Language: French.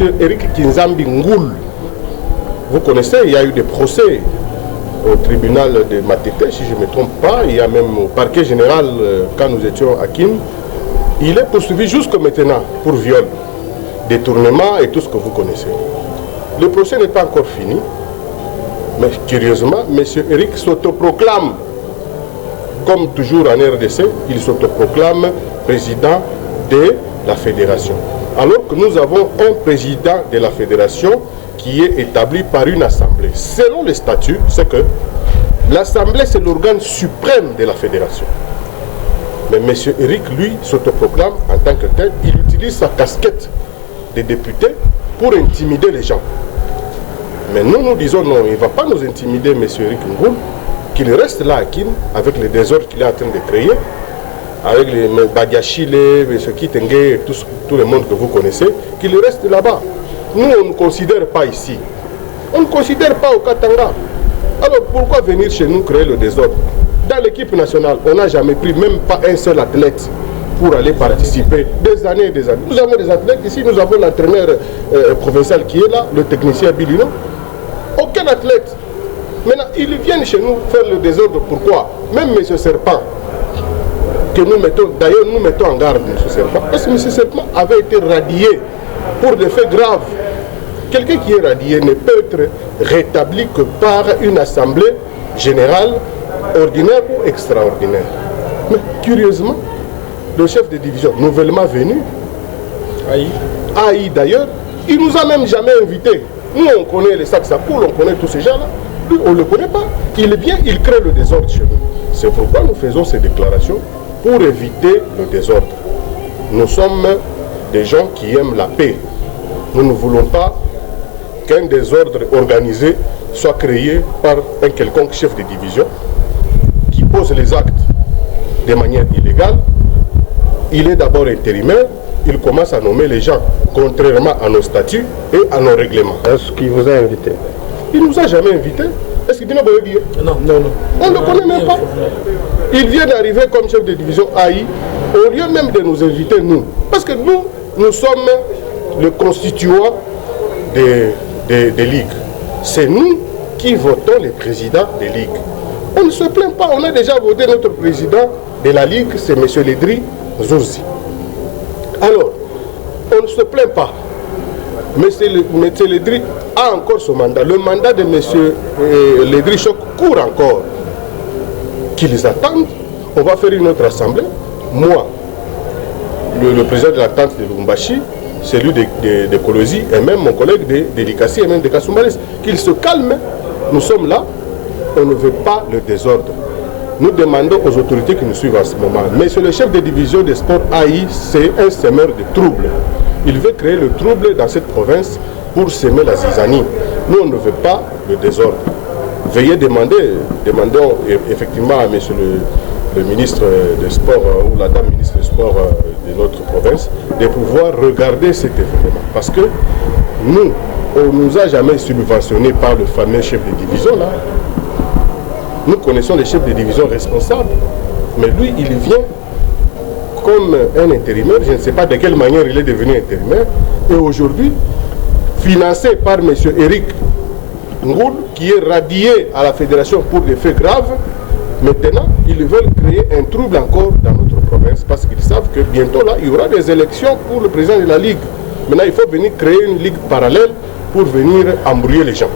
M. Eric Kinzambi Ngoul, vous connaissez, il y a eu des procès au tribunal de Matete, si je ne me trompe pas, il y a même au parquet général, quand nous étions à Kin, il est poursuivi jusqu'à maintenant pour viol, détournement et tout ce que vous connaissez. Le procès n'est pas encore fini, mais curieusement, M. Eric s'autoproclame, comme toujours en RDC, il s'autoproclame président de la fédération. Alors que nous avons un président de la fédération qui est établi par une assemblée. Selon les statuts, c'est que l'assemblée, c'est l'organe suprême de la fédération. Mais M. Eric, lui, s'autoproclame en tant que tel. Il utilise sa casquette de député pour intimider les gens. Mais nous disons non, il ne va pas nous intimider, M. Eric Ngoul, qu'il reste là à Kin, avec les désordres qu'il est en train de créer, avec les Badiachile, ce qui Tengue, tout le monde que vous connaissez, qu'il reste là-bas. Nous, on ne considère pas ici. On ne considère pas au Katanga. Alors pourquoi venir chez nous créer le désordre? Dans l'équipe nationale, on n'a jamais pris même pas un seul athlète pour aller participer des années et des années. Nous avons des athlètes ici, nous avons l'entraîneur provincial qui est là, le technicien Bilino. Aucun athlète. Maintenant, ils viennent chez nous faire le désordre. Pourquoi? Même M. Serpent, que nous mettons, d'ailleurs nous mettons en garde M. Serpent, parce que M. Serpent avait été radié pour des faits graves. Quelqu'un qui est radié ne peut être rétabli que par une assemblée générale ordinaire ou extraordinaire. Mais curieusement, le chef de division nouvellement venu, Aïe d'ailleurs, il nous a même jamais invités. Nous on connaît les sacs à poule, on connaît tous ces gens-là. Lui on ne le connaît pas. Il vient, il crée le désordre chez nous. C'est pourquoi nous faisons ces déclarations pour éviter le désordre. Nous sommes des gens qui aiment la paix. Nous ne voulons pas qu'un désordre organisé soit créé par un quelconque chef de division qui pose les actes de manière illégale. Il est d'abord intérimaire, il commence à nommer les gens, contrairement à nos statuts et à nos règlements. Est-ce qu'il vous a invité? Il ne nous a jamais invités. Est-ce qu'il dit non? Non. On ne le connaît même pas. Il vient d'arriver comme chef de division AI, au lieu même de nous inviter, nous. Parce que nous sommes le constituant des ligues. C'est nous qui votons les présidents des ligues. On ne se plaint pas, on a déjà voté notre président de la ligue, c'est M. Ledri Zouzi. Alors, on ne se plaint pas. M. Ledri a encore son mandat. Le mandat de M. Ledri Chok court encore. Qu'ils attendent, on va faire une autre assemblée. Moi, le président de la tente de Lubumbashi, celui de Kolosi, et même mon collègue de Likasi et même de Kasumbalis, qu'ils se calment. Nous sommes là, on ne veut pas le désordre. Nous demandons aux autorités qui nous suivent en ce moment. Mais c'est le chef de division des sports AI, c'est un semeur de troubles. Il veut créer le trouble dans cette province pour semer la zizanie. Nous, on ne veut pas le désordre. Veuillez demandons effectivement à monsieur le ministre des Sports ou la dame ministre des Sports de notre province de pouvoir regarder cet événement. Parce que nous, on ne nous a jamais subventionné par le fameux chef de division là. Nous connaissons les chefs de division responsables, mais lui, il vient comme un intérimaire, je ne sais pas de quelle manière il est devenu intérimaire, et aujourd'hui, financé par M. Eric Ngoul, qui est radié à la fédération pour des faits graves, maintenant, ils veulent créer un trouble encore dans notre province, parce qu'ils savent que bientôt, là, il y aura des élections pour le président de la Ligue. Maintenant, il faut venir créer une ligue parallèle pour venir embrouiller les gens.